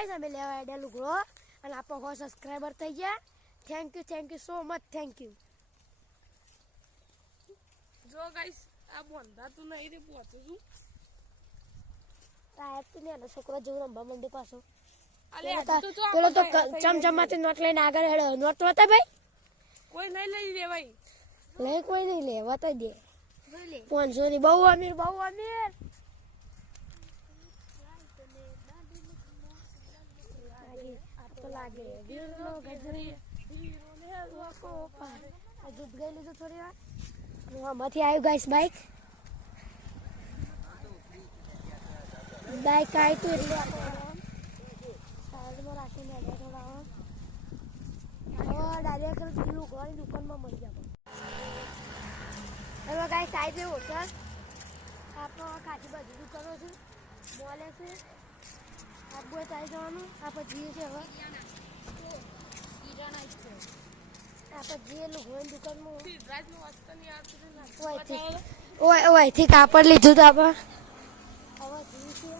Guys અમે લેવા આડ્યા લુગડો અને આપણો 100 સબસ્ક્રાઇબર થઈ ગયા. Thank you so much thank you. જો ગાઈસ આ બંધાતું નહીં રે પહોંચું છું. આ તો ને છોકરો જેવું રમવા માંડ્યો પાછો. અલે પેલો તો ચમચમમાંથી નોટ લઈને આગળ હેડો. નોટ વતા ભાઈ કોઈ નહીં લઈ લે ભાઈ. લઈ કોઈ નહીં લે વતા દે 500 ની. બહુ અમીર બહુ અમીર. તો લાગે વીરનો ગજરી વીરોને લોકો પાર. આ ગીત ગાઈ લીધું થોડી વાર. આમાંથી આવ્યું ગાઈસ બાઈક આવી તો એટલે સાઈડમાં રાખીને થોડા ડાયરેક્ટ પેલું ઘરની દુકાનમાં મળી જાય. હવે ગાઈસ આવી ગયું હોટલ. આપણો કાચી બધી દુકાનો છે મોલે છે. આબુ આવી જવાનું. આપણે જઈએ છે હવે આપણે જઈએ ઘોની દુકાનમાં. ઓયથી કાપડ લીધું તો આપણે હવે જઈએ છીએ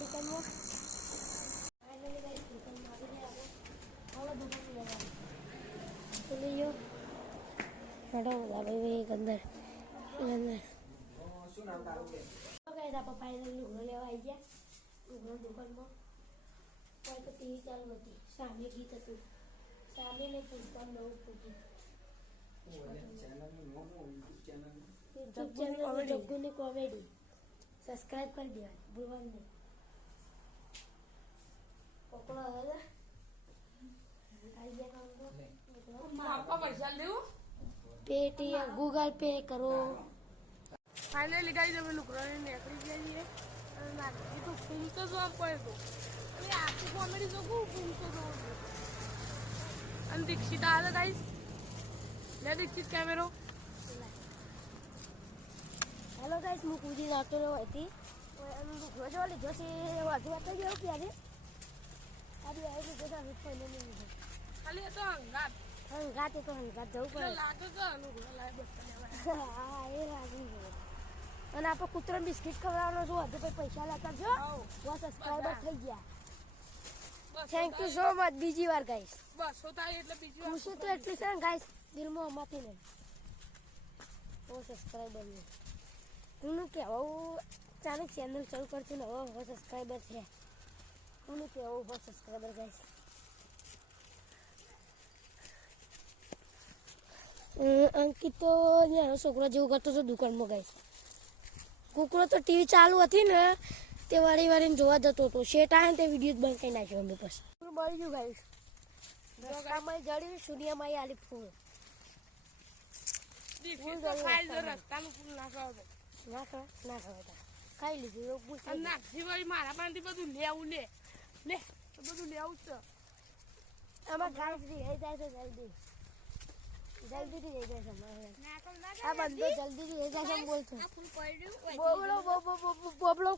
દુકાનમાં. લેવા આવી ગયા દુકાનમાં. કોઈ તો ટીવી ચાલુ હતી. સામે ગીત હતું. સામે ને પુષ્પા નવું પૂછ્યું. જગ્ગુની કોમેડી સબસ્ક્રાઇબ કરી દેવા ભૂલવાનું નહીં. પકડો હવે પેટીએમ ગૂગલ પે કરો. ફાઇનલી ગાઈસ અમે લુકરાને નીકળી ગયા છીએ. નાખી તો ફૂલ તો જોવા પડે તો આખી કોમેડી તો ફૂલ તો જોવું. અને દીક્ષિત આવે ગાઈસ. લે દીક્ષિત કેમેરો. હેલો ગાઈસ હું કૂદી નાખતો હતી. લુકડો જો લીધો છે વધુ વાત ગયો ત્યારે ખાલી આવી ગયો ખાલી તો હંગાત તો હંગાત જવું પડે. લાગે તો લુકડો લાવે બસ. હા એ લાગી ગયો. અને આપણે કૂતરાને બિસ્કિટ ખવડાવવાનો છું. હજુ પછી પૈસા લેતા જો સબસ્ક્રાઇબર થઈ ગયા. Thank you so much. બીજી વાર ગાઈસ બસ થાય એટલે બીજી વાર ખુશી તો એટલી છે ને ગાઈસ દિલમાં અમાથી નહીં. સબસ્ક્રાઇબર નહીં હું કહેવું ચાલે ચેનલ ચાલુ કરશું ને હવે સબસ્ક્રાઇબર છે. હું કહેવું સબસ્ક્રાઇબર ગાઈસ. અંકિત તો છોકરો જેવું કરતો હતો દુકાનમાં ગાઈસ. કુકરો તો ટીવી ચાલુ હતી ને તે વાળી વાળીને જોવા જતો હતો. શેટ આવે ને તે વિડીયો બંધ કરી નાખ્યો અમે પછી. બળી ગયું ગાઈસ. રસ્તામાં જડ્યું સુનિયામાં આલી ફૂલ. રસ્તાનું ફૂલ ના ખાવ ના ખવાય ખાઈ લીધું. નાખી વળી મારા પાસેથી બધું લેવું લે બધું લેવું છે. આમાં ગાઈસ રહી જાય છે જલ્દી રહી જાય છે. આ બંધો જલ્દી રહી જાય છે. બોલતો બોબલો